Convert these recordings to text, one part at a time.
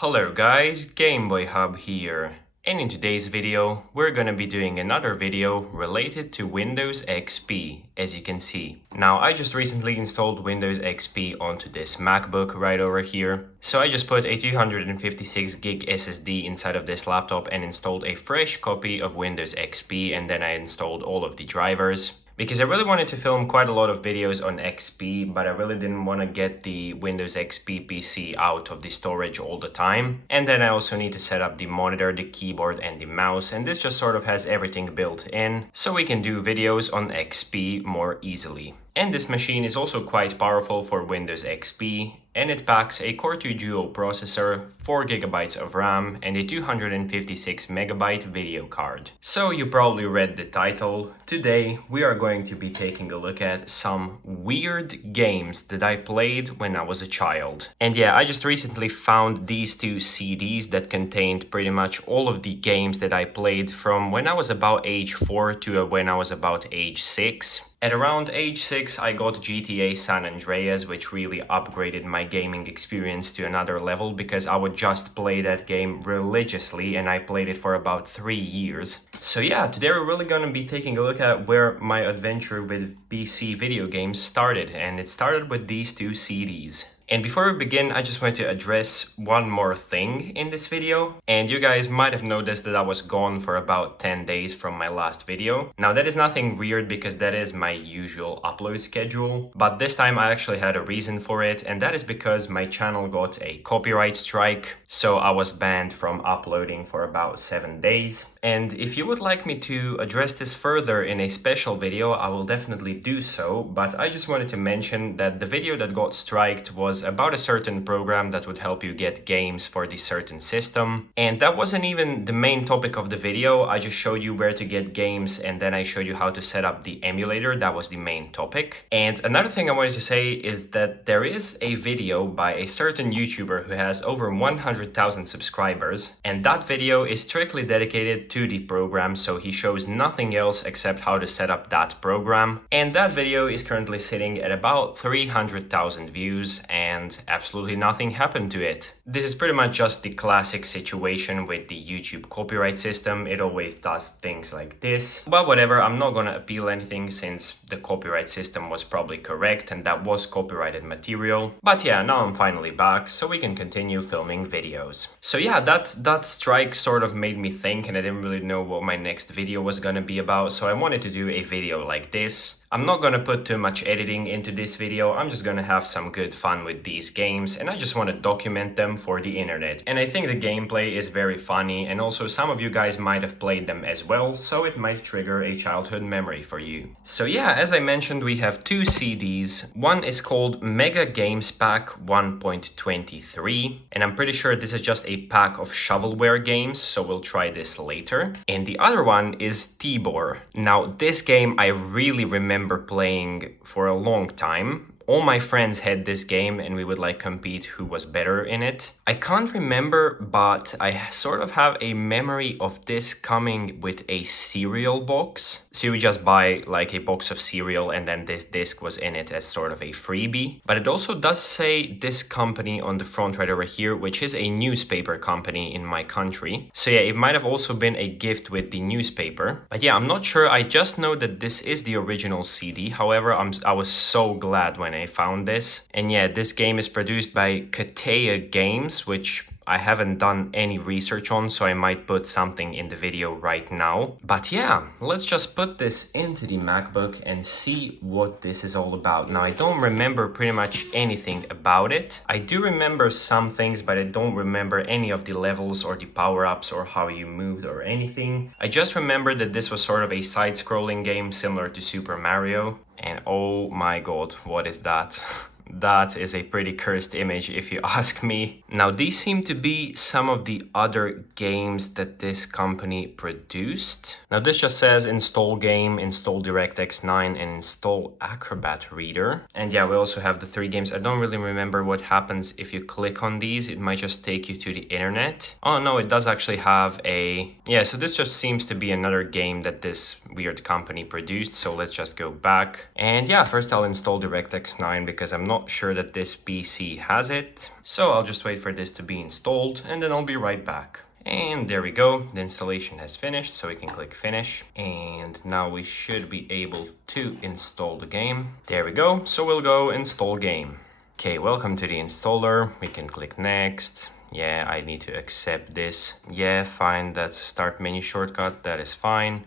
Hello guys, Gameboy Hub here, and in today's video we're gonna be doing another video related to Windows XP, as you can see. Now I just recently installed Windows XP onto this MacBook right over here, so I just put a 256 gig SSD inside of this laptop and installed a fresh copy of Windows XP, and then I installed all of the drivers. Because I really wanted to film quite a lot of videos on XP, but I really didn't want to get the Windows XP PC out of the storage all the time. And then I also need to set up the monitor, the keyboard and the mouse, and this just sort of has everything built in, so we can do videos on XP more easily. And this machine is also quite powerful for Windows XP, and it packs a Core 2 Duo processor, 4GB of RAM, and a 256MB video card. So you probably read the title. Today we are going to be taking a look at some weird games that I played when I was a child. And yeah, I just recently found these two CDs that contained pretty much all of the games that I played from when I was about age 4 to when I was about age 6. At around age 6, I got GTA San Andreas, which really upgraded my gaming experience to another level because I would just play that game religiously, and I played it for about 3 years. So yeah, today we're really gonna be taking a look at where my adventure with PC video games started, and it started with these two CDs. And before we begin, I just want to address one more thing in this video. And you guys might have noticed that I was gone for about 10 days from my last video. Now that is nothing weird because that is my usual upload schedule. But this time I actually had a reason for it, and that is because my channel got a copyright strike. So I was banned from uploading for about 7 days. And if you would like me to address this further in a special video, I will definitely do so. But I just wanted to mention that the video that got striked was about a certain program that would help you get games for the certain system. And that wasn't even the main topic of the video. I just showed you where to get games, and then I showed you how to set up the emulator. That was the main topic. And another thing I wanted to say is that there is a video by a certain YouTuber who has over 100,000 subscribers, and that video is strictly dedicated to the program, so he shows nothing else except how to set up that program. And that video is currently sitting at about 300,000 views, and absolutely nothing happened to it. This is pretty much just the classic situation with the YouTube copyright system. It always does things like this. But whatever, I'm not gonna appeal anything since the copyright system was probably correct and that was copyrighted material. But yeah, now I'm finally back, so we can continue filming videos. So yeah, that strike sort of made me think, and I didn't really know what my next video was gonna be about, so I wanted to do a video like this. I'm not gonna put too much editing into this video. I'm just gonna have some good fun with these games, and I just want to document them for the internet. And I think the gameplay is very funny, and also some of you guys might have played them as well, so it might trigger a childhood memory for you. So yeah, as I mentioned, we have two CDs. One is called Mega Games Pack 1.23, and I'm pretty sure this is just a pack of shovelware games, so we'll try this later. And the other one is Tibor. Now this game I really remember playing for a long time. All my friends had this game and we would like compete who was better in it. I can't remember, but I sort of have a memory of this coming with a cereal box. So you would just buy like a box of cereal and then this disc was in it as sort of a freebie. But it also does say this company on the front right over here, which is a newspaper company in my country. So yeah, it might have also been a gift with the newspaper. But yeah, I'm not sure. I just know that this is the original CD. However, I was so glad when I found this. And yeah, this game is produced by Kateya Games, which I haven't done any research on, so I might put something in the video right now. But yeah, let's just put this into the MacBook and see what this is all about. Now, I don't remember pretty much anything about it. I do remember some things, but I don't remember any of the levels or the power-ups or how you moved or anything. I just remember that this was sort of a side-scrolling game similar to Super Mario. And oh my god, what is that? That is a pretty cursed image if you ask me. Now these seem to be some of the other games that this company produced. Now this just says install game, install DirectX 9 and install Acrobat Reader. And yeah, we also have the 3 games. I don't really remember what happens if you click on these. It might just take you to the internet. Oh no, it does actually have a... Yeah, so this just seems to be another game that this weird company produced. So let's just go back. And yeah, first I'll install DirectX 9 because I'm not not sure that this PC has it. So I'll just wait for this to be installed and then I'll be right back. And there we go, the installation has finished, so we can click finish. And now we should be able to install the game. There we go, so we'll go install game. Okay, welcome to the installer. We can click next. Yeah, I need to accept this. Yeah, fine, that's start menu shortcut, that is fine.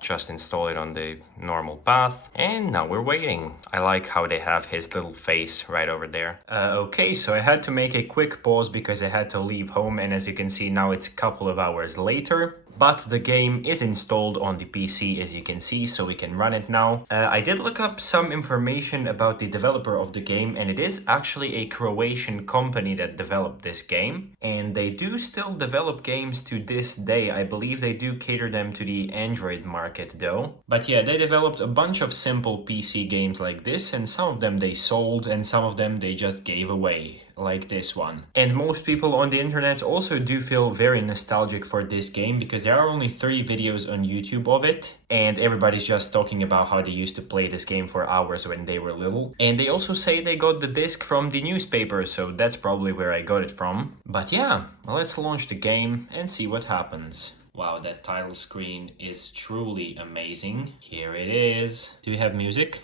Just install it on the normal path. And now we're waiting. I like how they have his little face right over there. Okay, so I had to make a quick pause because I had to leave home, and as you can see now it's a couple of hours later. But the game is installed on the PC, as you can see, so we can run it now. I did look up some information about the developer of the game, and it is actually a Croatian company that developed this game. And they do still develop games to this day. I believe they do cater them to the Android market though. But yeah, they developed a bunch of simple PC games like this, and some of them they sold, and some of them they just gave away, like this one. And most people on the internet also do feel very nostalgic for this game, because there are only 3 videos on YouTube of it, and everybody's just talking about how they used to play this game for hours when they were little. And they also say they got the disc from the newspaper, so that's probably where I got it from. But yeah, let's launch the game and see what happens. Wow, that title screen is truly amazing. Here it is. Do we have music?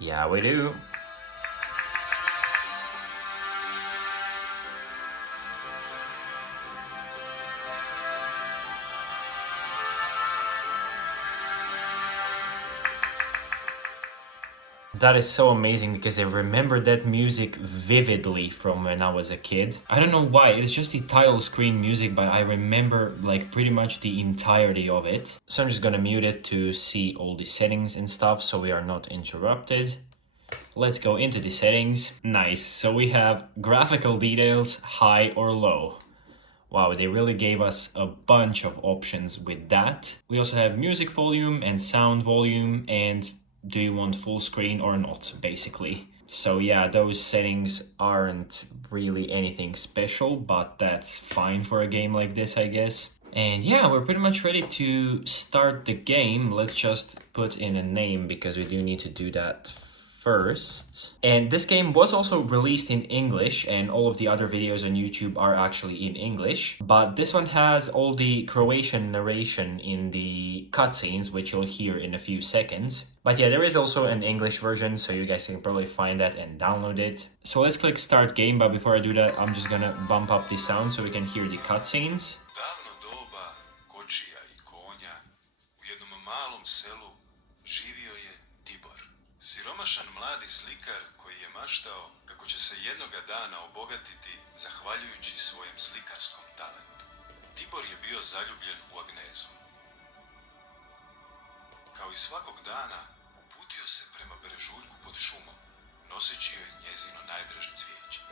Yeah, we do. That is so amazing because I remember that music vividly from when I was a kid. I don't know why, it's just the title screen music, but I remember like pretty much the entirety of it. So I'm just gonna mute it to see all the settings and stuff so we are not interrupted. Let's go into the settings. Nice, so we have graphical details, high or low. Wow, they really gave us a bunch of options with that. We also have music volume and sound volume, and do you want full screen or not, basically. So yeah, those settings aren't really anything special, but that's fine for a game like this, I guess. And yeah, we're pretty much ready to start the game. Let's just put in a name because we do need to do that first. And this game was also released in English, and all of the other videos on YouTube are actually in English, but this one has all the Croatian narration in the cutscenes, which you'll hear in a few seconds. But yeah, there is also an English version, so you guys can probably find that and download it. So let's click start game, but before I do that, I'm just gonna bump up the sound so we can hear the cutscenes. Davno doba kočija I konja u jednom malom selu živio je Tibor. Siromašan mladi slikar koji je maštao kako će se jednoga dana obogatiti zahvaljujući svojem slikarskom talentu. Tibor je bio zaljubljen u Agnezu. Kao i svakog dana, uputio se prema brežuljku pod šumom, noseći joj njezino najdraže cvijeće.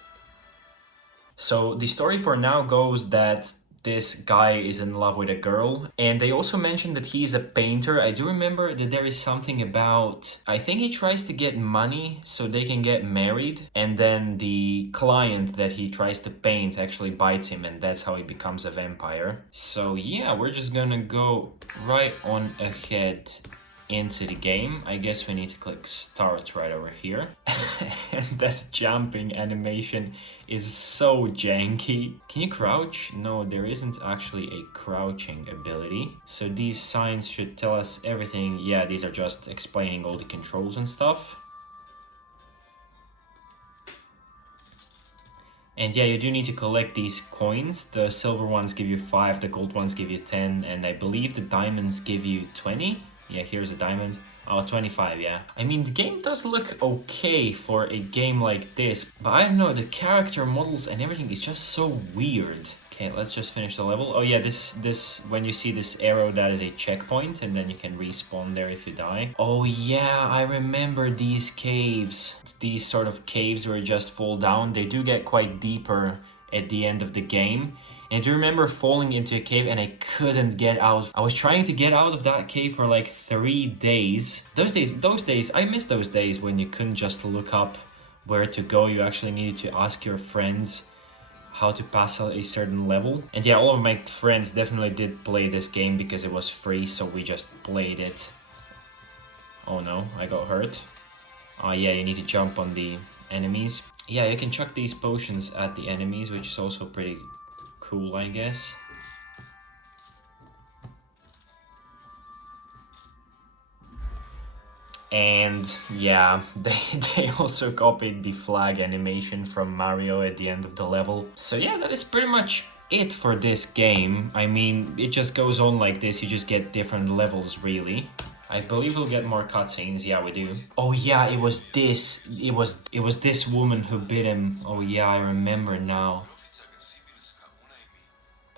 So the story for now goes that this guy is in love with a girl, and they also mentioned that he's a painter. I do remember that there is something about, I think he tries to get money so they can get married, and then the client that he tries to paint actually bites him, and that's how he becomes a vampire. So yeah, we're just gonna go right on ahead into the game. I guess we need to click start right over here. And that jumping animation is so janky. Can you crouch? No, there isn't actually a crouching ability. So these signs should tell us everything. Yeah, these are just explaining all the controls and stuff. And yeah, you do need to collect these coins. The silver ones give you 5, the gold ones give you 10, and I believe the diamonds give you 20. Yeah, here's a diamond. Oh, 25, yeah. I mean, the game does look okay for a game like this, but I don't know, the character models and everything is just so weird. Okay, let's just finish the level. Oh yeah, this when you see this arrow, that is a checkpoint, and then you can respawn there if you die. Oh yeah, I remember these caves. These sort of caves where you just fall down. They do get quite deeper at the end of the game. And I do remember falling into a cave and I couldn't get out. I was trying to get out of that cave for like 3 days. Those days, I miss those days when you couldn't just look up where to go. You actually needed to ask your friends how to pass a certain level. And yeah, all of my friends definitely did play this game because it was free, so we just played it. Oh no, I got hurt. Oh yeah, you need to jump on the enemies. Yeah, you can chuck these potions at the enemies, which is also pretty cool, I guess. And yeah, they also copied the flag animation from Mario at the end of the level. So yeah, that is pretty much it for this game. I mean, it just goes on like this, you just get different levels really. I believe we'll get more cutscenes, yeah we do. Oh yeah, it was this woman who bit him. Oh yeah, I remember now.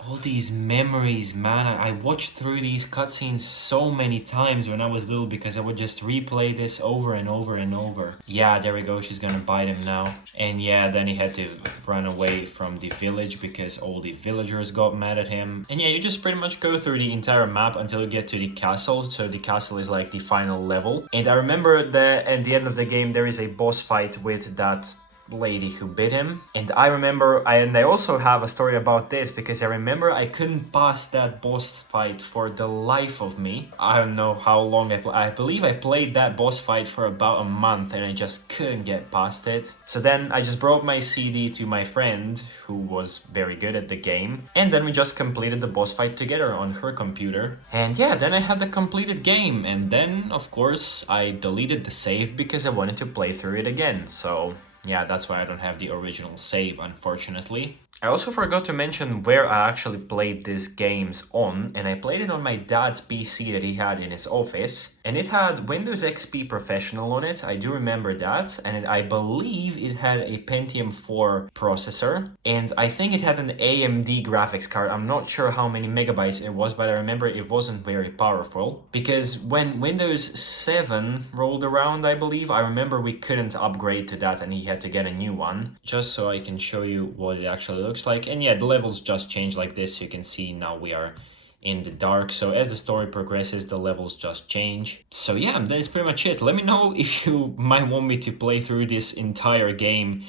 All these memories, man. I watched through these cutscenes so many times when I was little because I would just replay this over and over and over. Yeah, there we go, she's gonna bite him now. And yeah, then he had to run away from the village because all the villagers got mad at him. And yeah, you just pretty much go through the entire map until you get to the castle. So the castle is like the final level. And I remember that at the end of the game there is a boss fight with that lady who bit him. And I remember, I also have a story about this because I remember I couldn't pass that boss fight for the life of me. I don't know how long I believe I played that boss fight for about a month and I just couldn't get past it. So then I just brought my CD to my friend who was very good at the game, and then we just completed the boss fight together on her computer. And yeah, then I had the completed game, and then of course I deleted the save because I wanted to play through it again. So yeah, that's why I don't have the original save, unfortunately. I also forgot to mention where I actually played these games on, and I played it on my dad's PC that he had in his office, and it had Windows XP Professional on it, I do remember that, and I believe it had a Pentium 4 processor, and I think it had an AMD graphics card. I'm not sure how many megabytes it was, but I remember it wasn't very powerful, because when Windows 7 rolled around, I believe, I remember we couldn't upgrade to that and he had to get a new one, just so I can show you what it actually looks like. And yeah, the levels just change like this. You can see now we are in the dark, so as the story progresses the levels just change. So yeah, that is pretty much it. Let me know if you might want me to play through this entire game.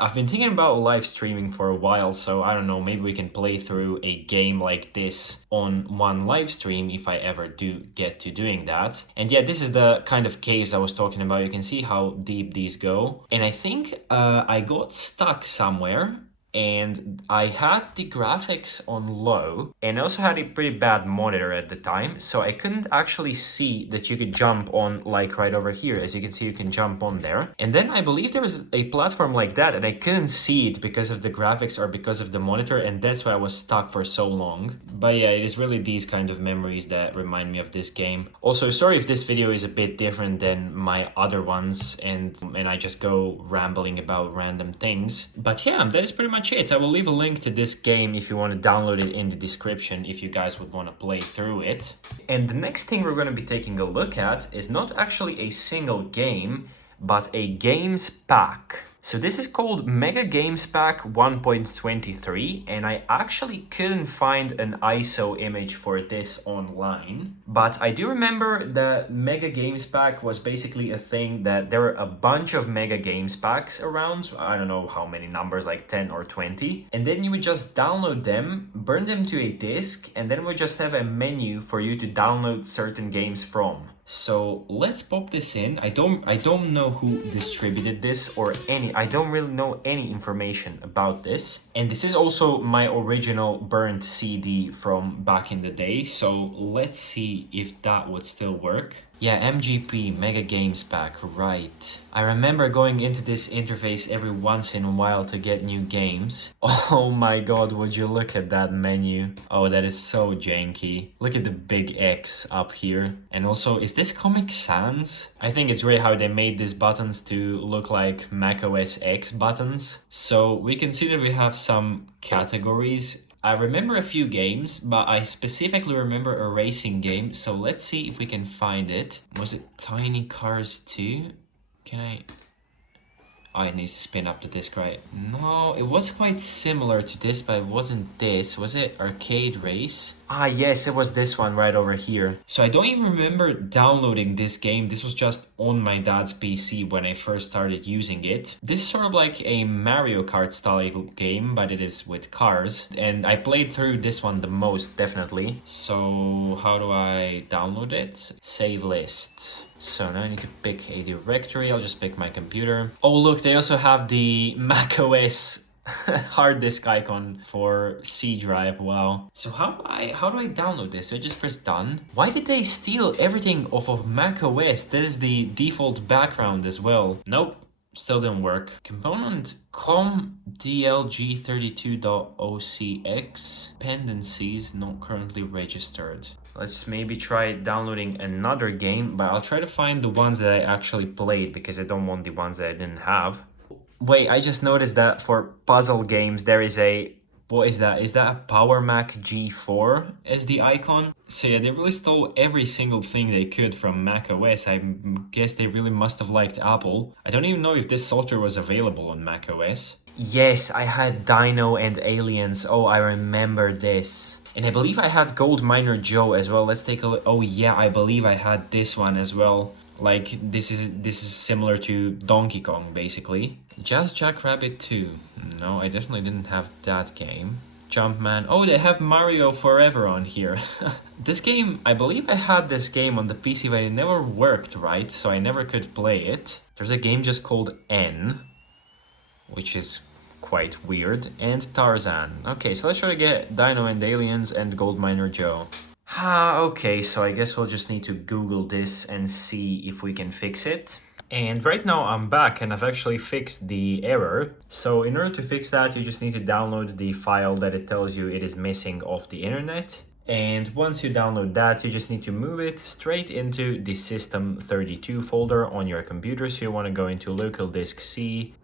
I've been thinking about live streaming for a while, so I don't know, maybe we can play through a game like this on one live stream if I ever do get to doing that. And yeah, this is the kind of caves I was talking about. You can see how deep these go. And I think I got stuck somewhere, and I had the graphics on low and also had a pretty bad monitor at the time, so I couldn't actually see that you could jump on, like right over here. As you can see, you can jump on there, and then I believe there was a platform like that and I couldn't see it because of the graphics or because of the monitor, and that's why I was stuck for so long. But yeah, it is really these kind of memories that remind me of this game. Also, sorry if this video is a bit different than my other ones and I just go rambling about random things, but yeah, that is pretty much it. I will leave a link to this game if you want to download it in the description if you guys would want to play through it. And the next thing we're going to be taking a look at is not actually a single game, but a games pack. So this is called Mega Games Pack 1.23, and I actually couldn't find an ISO image for this online. But I do remember the Mega Games Pack was basically a thing that there were a bunch of Mega Games Packs around. I don't know how many numbers, like 10 or 20. And then you would just download them, burn them to a disk, and then we just have a menu for you to download certain games from. So let's pop this in. I don't know who distributed this or I don't really know any information about this. And this is also my original burnt CD from back in the day. So let's see if that would still work. Yeah, MGP, Mega Games Pack, right. I remember going into this interface every once in a while to get new games. Oh my god, would you look at that menu. Oh, that is so janky. Look at the big X up here. And also, is this Comic Sans? I think it's great how they made these buttons to look like Mac OS X buttons. So we can see that we have some categories. I remember a few games, but I specifically remember a racing game, so let's see if we can find it. Was it Tiny Cars 2? Can I... Oh, it needs to spin up the disc, right? No, it was quite similar to this, but it wasn't this. Was it Arcade Race? Ah, yes, it was this one right over here. So I don't even remember downloading this game. This was just on my dad's PC when I first started using it. This is sort of like a Mario Kart style game, but it is with cars. And I played through this one the most, definitely. So how do I download it? Save list. So now I need to pick a directory. I'll just pick my computer. Oh look, they also have the macOS hard disk icon for C drive. Wow. So how do I download this? So I just press done. Why did they steal everything off of macOS? That is the default background as well. Nope. Still didn't work. Component com dlg32.ocx dependencies not currently registered. Let's maybe try downloading another game, but I'll try to find the ones that I actually played because I don't want the ones that I didn't have. Wait, I just noticed that for puzzle games there is a... What is that? Is that a Power Mac G4 as the icon? So yeah, they really stole every single thing they could from macOS. I guess they really must have liked Apple. I don't even know if this software was available on macOS. Yes, I had Dino and Aliens. Oh, I remember this. And I believe I had Gold Miner Joe as well. Let's take a look. Oh yeah, I believe I had this one as well. Like, this is similar to Donkey Kong, basically. Jazz Jackrabbit 2. No, I definitely didn't have that game. Jumpman. Oh, they have Mario Forever on here. This game, I believe I had this game on the PC, but it never worked, right? So I never could play it. There's a game just called N, which is quite weird. And Tarzan. Okay, so let's try to get Dino and Aliens and Gold Miner Joe. Okay, so I guess we'll just need to Google this and see if we can fix it. And right now I'm back and I've actually fixed the error. So in order to fix that, you just need to download the file that it tells you it is missing off the internet. And once you download that, you just need to move it straight into the System32 folder on your computer. So you want to go into local disk C,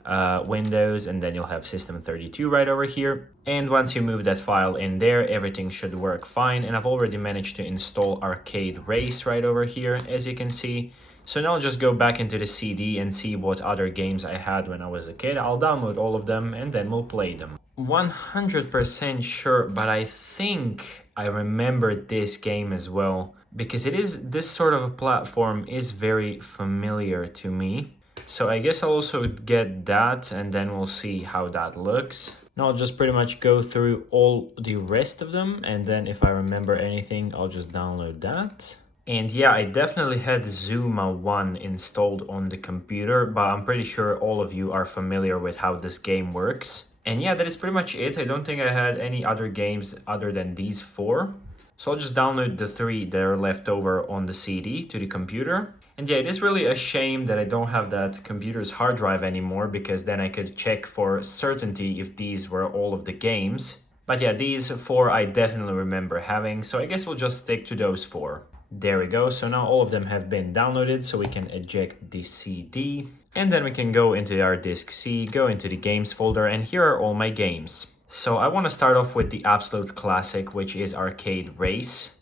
Windows, and then you'll have System32 right over here. And once you move that file in there, everything should work fine. And I've already managed to install Arcade Race right over here, as you can see. So now I'll just go back into the CD and see what other games I had when I was a kid. I'll download all of them and then we'll play them. 100% sure, but I think I remember this game as well, because this sort of a platform is very familiar to me. So I guess I'll also get that and then we'll see how that looks. Now I'll just pretty much go through all the rest of them, and then if I remember anything, I'll just download that. And yeah, I definitely had Zuma 1 installed on the computer, but I'm pretty sure all of you are familiar with how this game works. And yeah, that is pretty much it. I don't think I had any other games other than these 4. So I'll just download the 3 that are left over on the CD to the computer. And yeah, it is really a shame that I don't have that computer's hard drive anymore, because then I could check for certainty if these were all of the games. But yeah, these 4 I definitely remember having, so I guess we'll just stick to those 4. There we go, so now all of them have been downloaded, so we can eject the CD. And then we can go into our disk C, go into the games folder, and here are all my games. So I want to start off with the absolute classic, which is Arcade Race.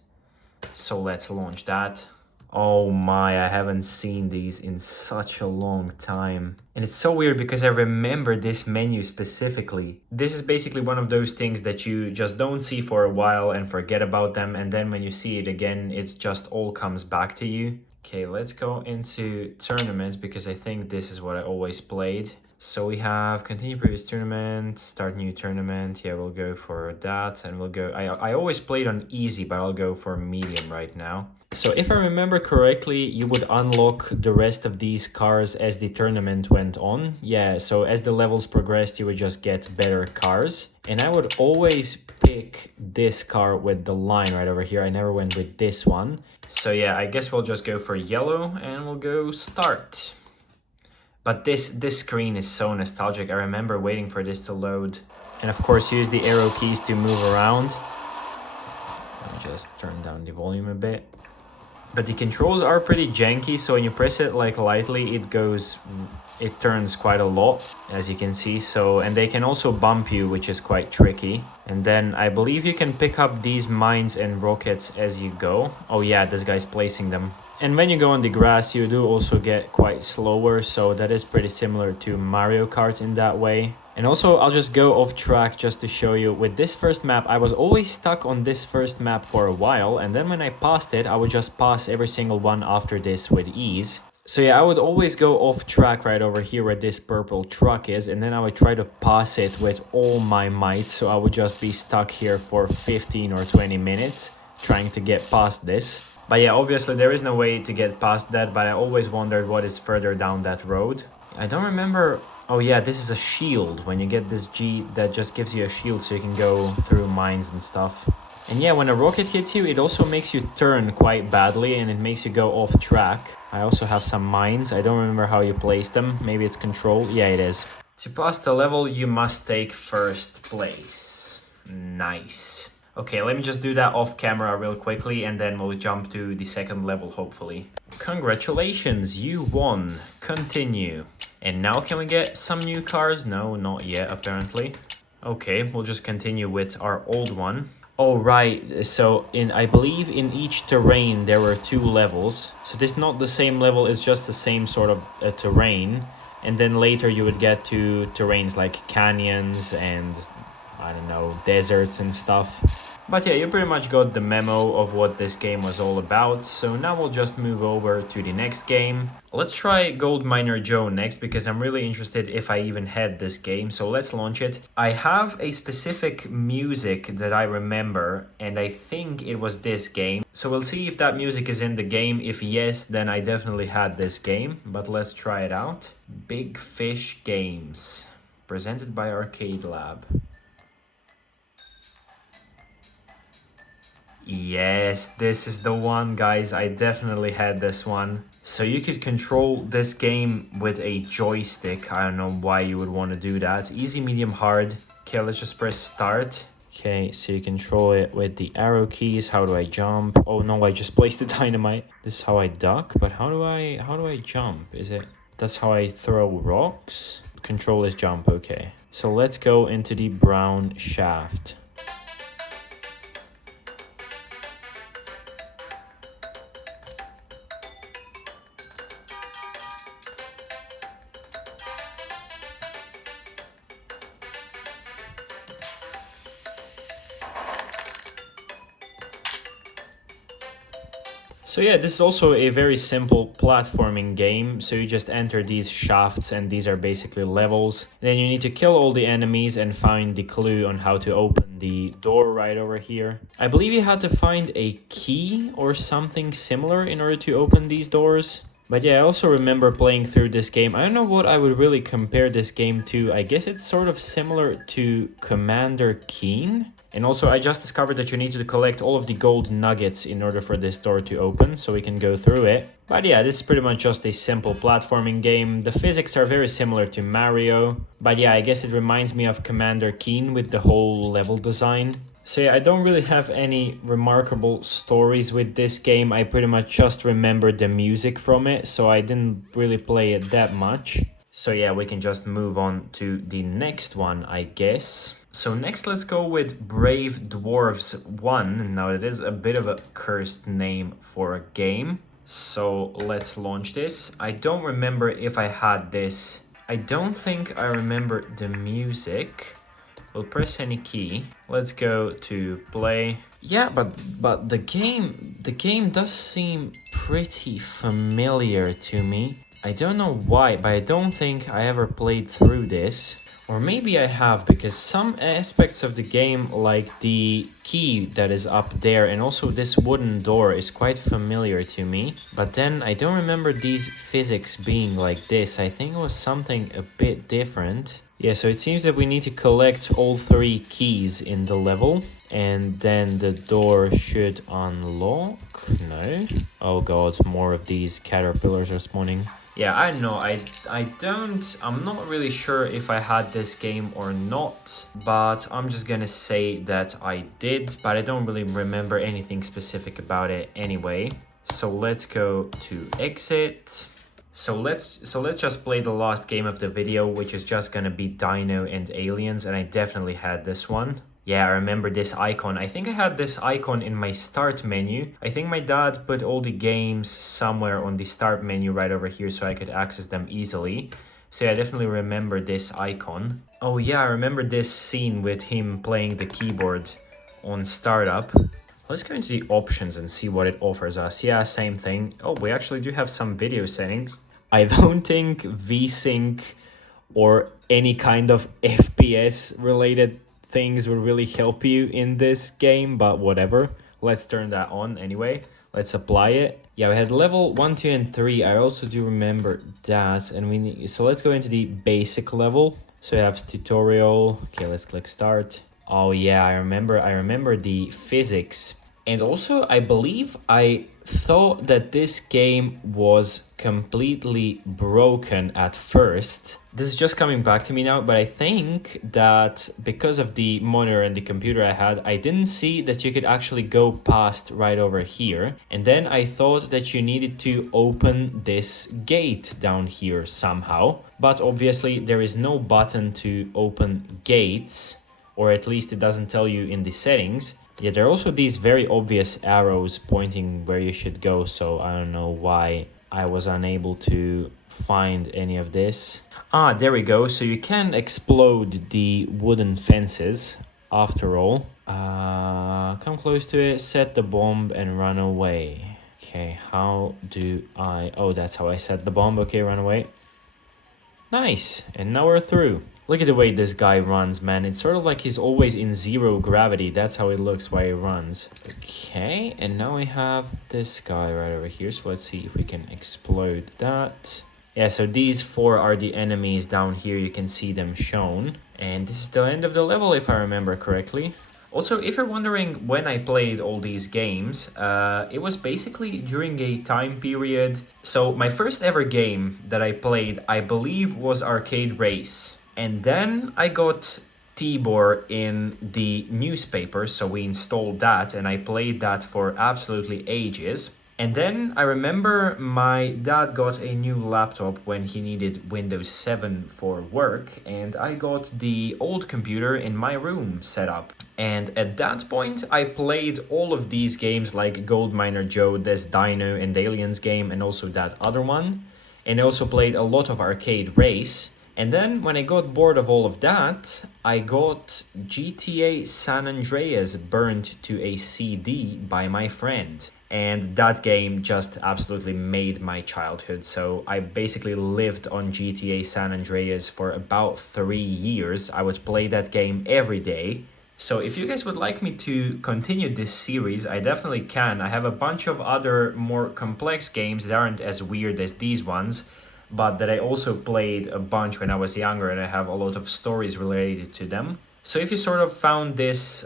So let's launch that. Oh my, I haven't seen these in such a long time. And it's so weird because I remember this menu specifically. This is basically one of those things that you just don't see for a while and forget about them. And then when you see it again, it just all comes back to you. Okay, let's go into tournament because I think this is what I always played. So we have continue previous tournament, start new tournament. Yeah, we'll go for that, and we'll go... I always played on easy, but I'll go for medium right now. So if I remember correctly, you would unlock the rest of these cars as the tournament went on. Yeah, so as the levels progressed, you would just get better cars. And I would always pick this car with the line right over here. I never went with this one. So yeah, I guess we'll just go for yellow and we'll go start. But this screen is so nostalgic. I remember waiting for this to load. And of course, use the arrow keys to move around. Let me just turn down the volume a bit. But the controls are pretty janky, so when you press it like lightly, it turns quite a lot, as you can see. So, and they can also bump you, which is quite tricky. And then I believe you can pick up these mines and rockets as you go. Oh yeah, this guy's placing them. And when you go on the grass, you do also get quite slower, so that is pretty similar to Mario Kart in that way. And also, I'll just go off track just to show you, with this first map, I was always stuck on this first map for a while, and then when I passed it, I would just pass every single one after this with ease. So yeah, I would always go off track right over here where this purple truck is, and then I would try to pass it with all my might, so I would just be stuck here for 15 or 20 minutes trying to get past this. But yeah, obviously there is no way to get past that, but I always wondered what is further down that road. I don't remember. Oh yeah, this is a shield. When you get this G, that just gives you a shield so you can go through mines and stuff. And yeah, when a rocket hits you, it also makes you turn quite badly and it makes you go off track. I also have some mines. I don't remember how you place them. Maybe it's control. Yeah, it is. To pass the level, you must take first place. Nice. Okay, let me just do that off camera real quickly and then we'll jump to the second level, hopefully. Congratulations, you won. Continue. And now can we get some new cars? No, not yet, apparently. Okay, we'll just continue with our old one. Oh, right. So I believe in each terrain there were 2 levels. So this is not the same level, it's just the same sort of terrain. And then later you would get to terrains like canyons and, I don't know, deserts and stuff. But yeah, you pretty much got the memo of what this game was all about, so now we'll just move over to the next game. Let's try Gold Miner Joe next, because I'm really interested if I even had this game, so let's launch it. I have a specific music that I remember, and I think it was this game. So we'll see if that music is in the game. If yes, then I definitely had this game, but let's try it out. Big Fish Games, presented by Arcade Lab. Yes, this is the one, guys. I definitely had this one. So you could control this game with a joystick. I don't know why you would want to do that. Easy, medium, hard. Okay, let's just press start. Okay, so you control it with the arrow keys. How do I jump? Oh no, I just placed the dynamite. This is how I duck, but how do I jump? That's how I throw rocks? Control is jump, okay. So let's go into the brown shaft. So yeah, this is also a very simple platforming game. So you just enter these shafts and these are basically levels. Then you need to kill all the enemies and find the clue on how to open the door right over here. I believe you had to find a key or something similar in order to open these doors. But yeah, I also remember playing through this game. I don't know what I would really compare this game to. I guess it's sort of similar to Commander Keen. And also I just discovered that you need to collect all of the gold nuggets in order for this door to open, so we can go through it. But yeah, this is pretty much just a simple platforming game. The physics are very similar to Mario. But yeah, I guess it reminds me of Commander Keen with the whole level design. So yeah, I don't really have any remarkable stories with this game. I pretty much just remember the music from it, so I didn't really play it that much. So yeah, we can just move on to the next one, I guess. So next let's go with Brave Dwarves 1. Now it is a bit of a cursed name for a game. So let's launch this. I don't remember if I had this. I don't think I remember the music. We'll press any key. Let's go to play. Yeah, but the game does seem pretty familiar to me. I don't know why, but I don't think I ever played through this. Or maybe I have, because some aspects of the game, like the key that is up there and also this wooden door, is quite familiar to me. But then I don't remember these physics being like this. I think it was something a bit different. Yeah, so it seems that we need to collect all 3 keys in the level. And then the door should unlock. No. Oh god, more of these caterpillars are spawning. Yeah, I don't know, I'm not really sure if I had this game or not, but I'm just gonna say that I did, but I don't really remember anything specific about it anyway. So let's go to exit. So let's just play the last game of the video, which is just gonna be Dino and Aliens, and I definitely had this one. Yeah, I remember this icon. I think I had this icon in my start menu. I think my dad put all the games somewhere on the start menu right over here so I could access them easily. So yeah, I definitely remember this icon. Oh yeah, I remember this scene with him playing the keyboard on startup. Let's go into the options and see what it offers us. Yeah, same thing. Oh, we actually do have some video settings. I don't think VSync or any kind of FPS related things would really help you in this game, but whatever. Let's turn that on anyway. Let's apply it. Yeah, we had level 1, 2, and 3. I also do remember that. And we need, so let's go into the basic level. So we have tutorial. Okay, let's click start. Oh yeah, I remember the physics. And also, I believe I thought that this game was completely broken at first. This is just coming back to me now, but I think that because of the monitor and the computer I had, I didn't see that you could actually go past right over here. And then I thought that you needed to open this gate down here somehow. But obviously there is no button to open gates, or at least it doesn't tell you in the settings. Yeah, there are also these very obvious arrows pointing where you should go, so I don't know why I was unable to find any of this. Ah, there we go. So you can explode the wooden fences after all. Come close to it, set the bomb and run away. Okay, how do I... Oh, that's how I set the bomb. Okay, run away. Nice, and now we're through. Look at the way this guy runs, man. It's sort of like he's always in zero gravity. That's how it looks while he runs. Okay, and now we have this guy right over here. So let's see if we can explode that. Yeah, so these 4 are the enemies down here. You can see them shown. And this is the end of the level, if I remember correctly. Also, if you're wondering when I played all these games, it was basically during a time period. So my first ever game that I played, I believe, was Arcade Race. And then I got Tibor in the newspaper, so we installed that and I played that for absolutely ages. And then I remember my dad got a new laptop when he needed Windows 7 for work, and I got the old computer in my room set up. And at that point I played all of these games like Gold Miner Joe, Des Dino and Aliens game, and also that other one. And I also played a lot of Arcade Race. And then when I got bored of all of that, I got GTA San Andreas burned to a CD by my friend. And that game just absolutely made my childhood. So I basically lived on GTA San Andreas for about 3 years. I would play that game every day. So if you guys would like me to continue this series, I definitely can. I have a bunch of other more complex games that aren't as weird as these ones, but that I also played a bunch when I was younger, and I have a lot of stories related to them. So if you sort of found this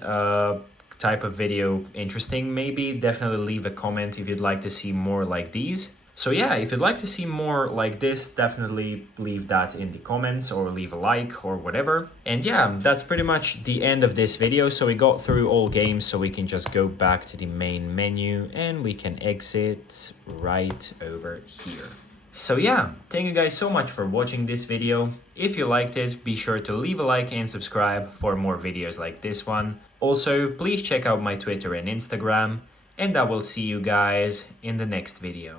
type of video interesting, maybe definitely leave a comment if you'd like to see more like these. So yeah, if you'd like to see more like this, definitely leave that in the comments or leave a like or whatever. And yeah, that's pretty much the end of this video. So we got through all games, so we can just go back to the main menu and we can exit right over here. So yeah, thank you guys so much for watching this video. If you liked it, be sure to leave a like and subscribe for more videos like this one. Also, please check out my Twitter and Instagram, and I will see you guys in the next video.